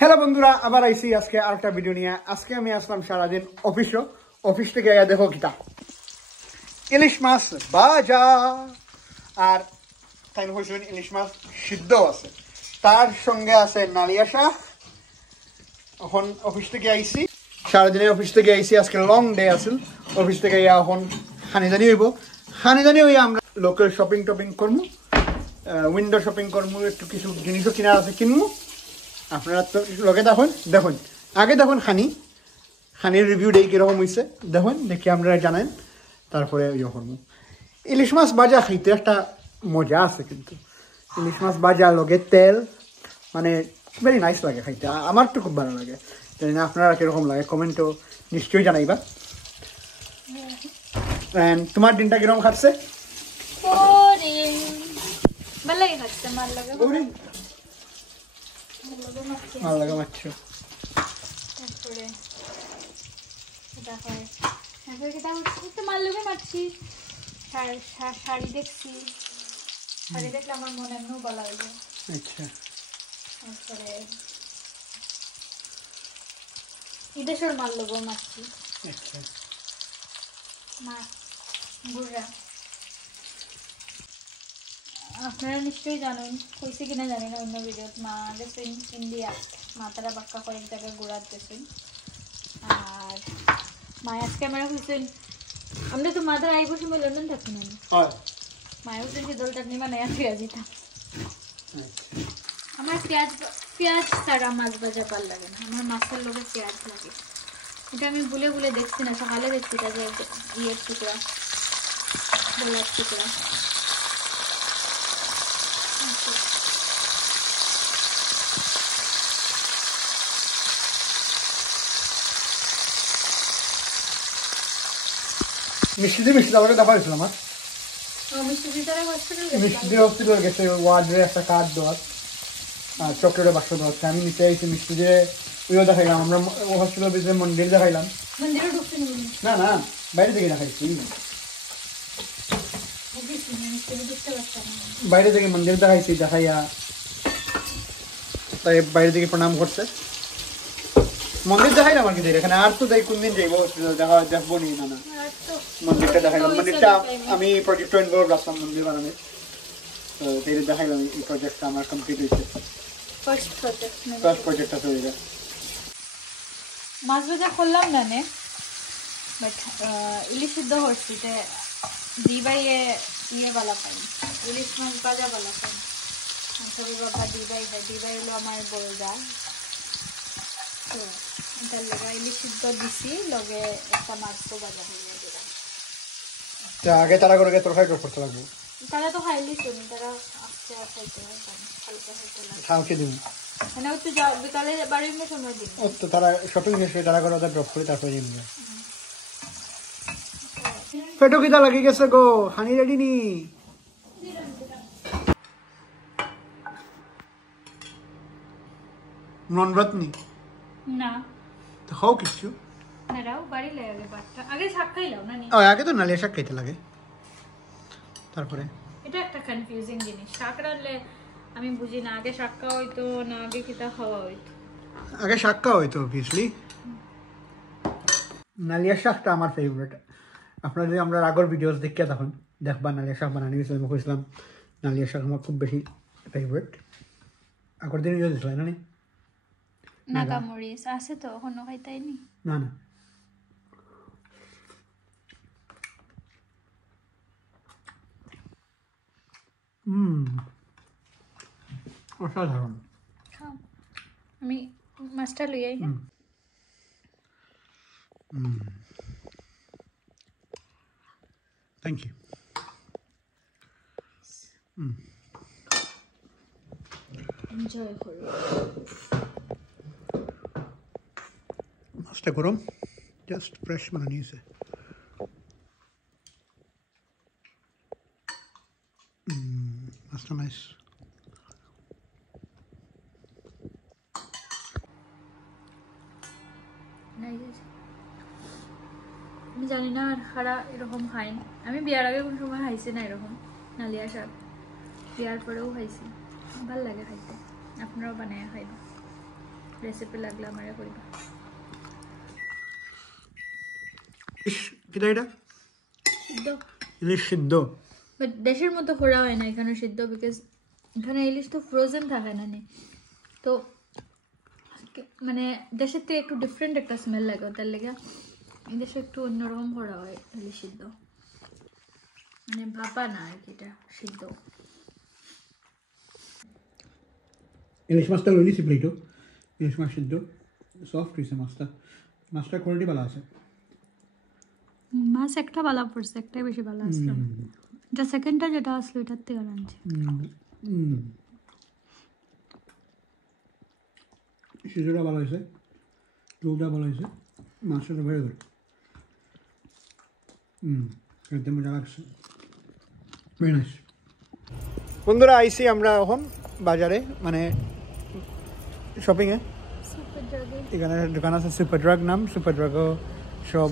Hello বন্ধুরা, আবার আইসি আজকে আরেকটা ভিডিও নিয়ে। আজকে আমি আসলাম সারাদিন অফিস থেকে দেখো কিটা ইলিশ মাছ ভাজা আর তাই হয়েছেন ইলিশ মাছ সিদ্ধ আছে, তার সঙ্গে আছে নালিয়া শাক। এখন অফিস থেকে আইসি, সারাদিনে অফিস থেকে আইসি, আজকে লং ডে আছে। অফিস থেকে এখন খানিদানি হইব, খানিদানি হইয়া আমরা লোকাল শপিং টপিং করবো, উইন্ডো শপিং করবো, একটু কিছু জিনিসও কিনার আছে কিনবো। আপনারা তো লগে দেখুন আগে দেখুন খানির রিভিউ দেই কীরকম হয়েছে দেখুন, দেখি আপনারা জানেন। তারপরে ইয়ে করবো। ইলিশ মাছ ভাজা খাইতে একটা মজা আছে, কিন্তু ইলিশ মাছ ভাজা লগে তেল মানে ভেরি নাইস লাগে খাইতে, আমার তো খুব ভালো লাগে। জানি না আপনারা কীরকম লাগে, কমেন্টও নিশ্চয়ই জানাইবা। তোমার দিনটা কিরকম খাচ্ছে? ভালো লাগে মাছ। তারপরে এটা হয় একটু মার লোকে মারছি। শাড়ি দেখছি, শাড়ি দেখলে আমার মনে এমনিও বলা হইল। আচ্ছা, তারপরে ইদেশের মার লোক মারছি। আচ্ছা, মাছ গুড়া আপনারা নিশ্চয়ই জানেন, কইছে কিনা জানি না, অন্য ভিডিও মা গেছেন ইন্ডিয়া, মা তারা বাক্কা কয়েক জায়গায় ঘোরার গেছেন। আর মা আজকে আমরা হয়েছেন, আমরা তো মাদার আই বসে লন্ডন থাকি না, মায়ের হোসেন যে দলটা নিয়ে মানে পেঁয়াজ দিতাম। আমার পেঁয়াজ ছাড়া মাছ ভাজা ভাল লাগে না, আমার মাছের লোকের পেঁয়াজ লাগে। এটা আমি ভুলে দেখছি না, সকালে দেখছি এটা যে ইয়ের টুকরা, গোলাপ টুকরা। মিষ্টি আমাকে দেখা হয়েছিল আমার মিষ্টি হসপিটাল গেছে, ওয়ার্ডে একটা কার্ড দেওয়ার, চকলেটের বাক্স দেওয়া হচ্ছে। আমি নিতে আইছি মিষ্টি যে ওইও দেখাইলাম, আমরা হসপিটাল ভিতরে মন্দির দেখাইলাম। না না, বাইরে থেকে দেখাইছি, বাইরে থেকে মন্দির দেখাইছি। দেখাইয়া তাই বাইরে থেকে প্রণাম করছে, মন্দির দেখাইলাম আর কি। এখানে আর তো যাই কোনদিন যাইবো হসপিটাল দেখবো নি। না না, মন্দিরটা দেখাইলাম। মন্দিরটা আমি প্রজেক্ট ইনভলভ আসলাম মন্দির বানানোর, তো দেখাইলাম এই প্রজেক্টটা আমার কমপ্লিট হয়েছে। ফার্স্ট প্রজেক্টটা হয়ে যায়। মাছ ভাজা করলাম না নে, বাট ইলিশ সিদ্ধ হচ্ছে দিবাইয়ে ইয়ে বালা পাই, ইলিশ মাছ ভাজা বালা পাই। সবাই বাবা দিবাই হয়, দিবাই হলো আমার বড় যা। তো এটার লগে ইলিশ সিদ্ধ দিছি, লগে একটা মাছও ভাজা হয়ে যায়। আগে তারা করে তরকারি করতে লাগবে, তারা তো খাইলি শুনি, তারা আসছে খাইতে হয়, হালকা খাইতে লাগে। খাওয়াকে দিন মানে হচ্ছে বিকালে বাড়ির মেয়ে সময় দিন, ও তো তারা শপিং শেষ করে তারা করে ওদের ড্রপ করে তারপরে দিন। পেটো কিটা লাগি গেছে গো, হানি রেডি নি? নন ব্রত নি না তো খাও কিছু না, রাও বাড়ি লাগে বাটটা আগে শাক খাইলাম না নি। আগে তো নালিয়া শাক খাইতে লাগে। তারপরে এটা একটা কনফিউজিং জিনিস, শাক রান্নলে আমি বুঝি না আগে শাক খাওয়া হইতো না আগে কিটা খাওয়া হইতো। আগে শাক খাওয়া হইতো অবভিয়াসলি। নালিয়া শাকটা আমার ফেভারিট। আপনারা যদি আমরা আগের ভিডিওস দেখে তখন দেখবা নালিয়া শাক বানানি গেছিলাম, আমি কইছিলাম নালিয়া শাক আমার খুব বেশি ফেভারিট। আগের দিন ইয়ে দিয়েছিল না নাগামরিচ আছে তো এখনো খাইতাইনি। না না, অসাধারণ। খাও, আমি মাছটা লই আই। Thank you. এনজয় করো। মাছটা গরম, জাস্ট ফ্রেশ বানানি হয়েছে। মাছটা নাইস। আমি জানি না আর খারা এরকম খাই, আমি বিয়ার আগে কোন সময় খাইছি না এরকম নালিয়া শাক, বিয়ার পরেও খাইছি, ভাল লাগে খাইতে। আপনারাও বানায় খাইবেন। রেসিপি লাগলে আমারে কইবা কিটা এটা সিদ্ধ ইলিশ সিদ্ধ বাট দেশের মতো করা হয় না এখানে সিদ্ধ বিকজ এখানে ইলিশ তো ফ্রোজেন থাকে না তো মানে দেশের থেকে একটু ডিফারেন্ট একটা স্মেল লাগে তার লেগে এই দেশে একটু অন্যরকম করা হয় ইলিশ সিদ্ধ মানে ভাপা না আর কি এটা সিদ্ধ ইলিশ মাছটা লইছি প্লেটও ইলিশ মাছ সিদ্ধ সফট হয়েছে মাছটা কোয়ালিটি ভালো আছে মাছ একটা ভালো পড়ছে একটাই বেশি ভালো আসলো এটা সেকেন্ডটা যেটা আসলো এটার থেকে আনছি সিদ্ধটা ভালো হয়েছে ঝোলটা ভালো হয়েছে মাছটা ভেরি গুড একদম মজা লাগছে ভেরি নাইস বন্ধুরা আইসি আমরা এখন বাজারে মানে শপিংয়ে এখানে দোকান আছে সুপার ড্রাগ নাম সুপার ড্রাগও সব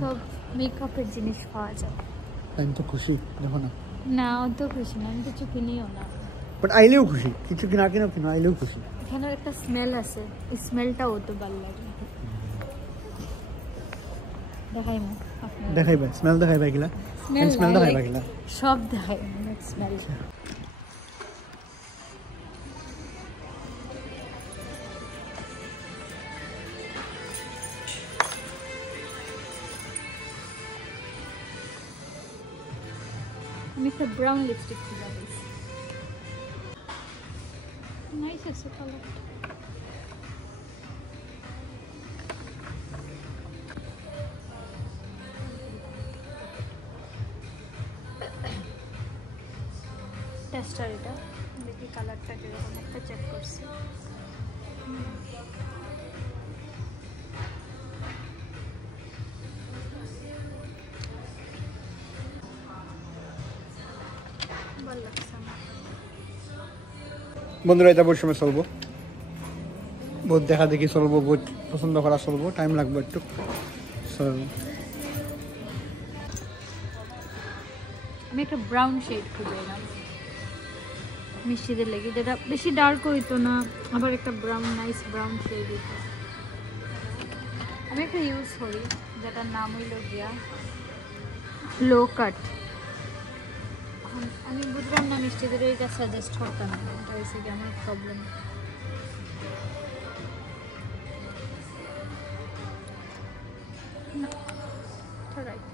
মেকআপের জিনিস পাওয়া যায় আমি তো খুশি দেখো না না অত খুশি না আমি কিছু কিনিও না বাট আইলেও খুশি কিছু কিনা কিনা আইলেও খুশি এখানে একটা স্মেল আছে এই স্মেলটাও তো ভালো লাগে দেখাইবা স্মেল দেখাইবা এগুলা স্মেল দেখাইবা এগুলা সব দেখাই স্মেল আমি একটা ব্রাউন লিপস্টিক খুঁজে পেয়েছি নাইস আছে কালারটা টেস্টার এটা দেখি কালারটা কিরকম একটা চেক করছি ভালো লাগছে বন্ধুরা এটা বহুত সময় চলবো বহুত দেখা দেখি চলবো বহুত পছন্দ করা চলবো টাইম লাগবে একটু আমি একটা ব্রাউন শেড খুঁজে এলাম মিষ্টিদের লেগে যেটা বেশি ডার্ক হইতো না আবার একটা ব্রাউন নাইস ব্রাউন শেড হইতো আমি একটা ইউজ করি যেটার নাম হইল গিয়া লো কাট আমি বুঝলাম না মিষ্টিদের এটা সাজেস্ট করতাম না এটা হয়েছে কি আমার প্রবলেম না রাইট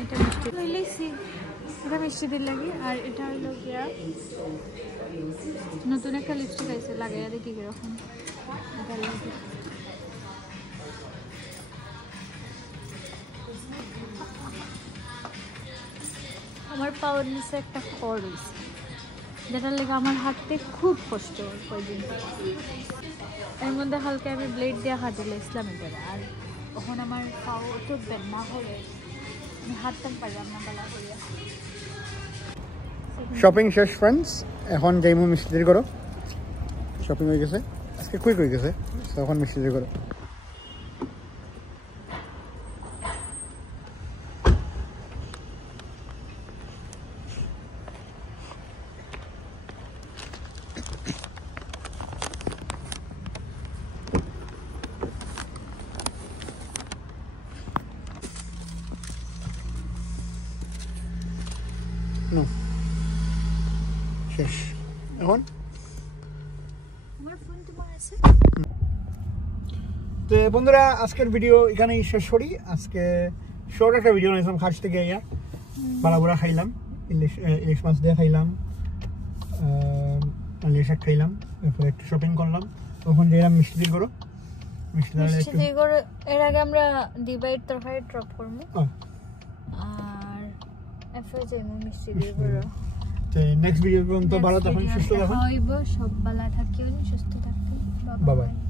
এটা মিষ্টি লইলেছি এটা মিষ্টিদের লাগে আর এটা হইলো গিয়া নতুন একটা লিপস্টিক আছে লাগাইয়া দেখি কিরকম এটা লাগে আমার পাওয়ার নিচে একটা খড় হয়েছে যেটার লেগে আমার হাতে খুব কষ্ট হয় কয়দিন এর মধ্যে হালকা আমি ব্লেড দিয়ে হাত দিলাম এটা আর তখন আমার পাও তো বেদনা হয়ে আমি হাতটা পাইলাম না বলা করিয়া শপিং শেষ ফ্রেন্ডস এখন যাইমু মিষ্টিদের করো শপিং হয়ে গেছে আজকে কুইক হয়ে গেছে এখন মিষ্টিদের করো শেষ এখন আমার ফোন তোমার আছে তো বন্ধুরা আজকের ভিডিও এখানেই শেষ করি আজকে শর্ট একটা ভিডিও নিয়েছিলাম খাস থেকে ইয়া বালাবুড়া খাইলাম ইলিশ মাছ দিয়ে খাইলাম আলিয়া শাক খাইলাম তারপরে একটু শপিং করলাম তখন যাইলাম মিষ্টিদের করো মিষ্টিদের করো এর আগে আমরা ডিভাইড তরকারি ড্রপ করবো আর এফএ যাইমু মিষ্টিদের করো নেক্সট ভিডিও পর্যন্ত ভালো থাকুন সুস্থ থাকুন সব ভালো থাকিও সুস্থ থাকুন বাই বাই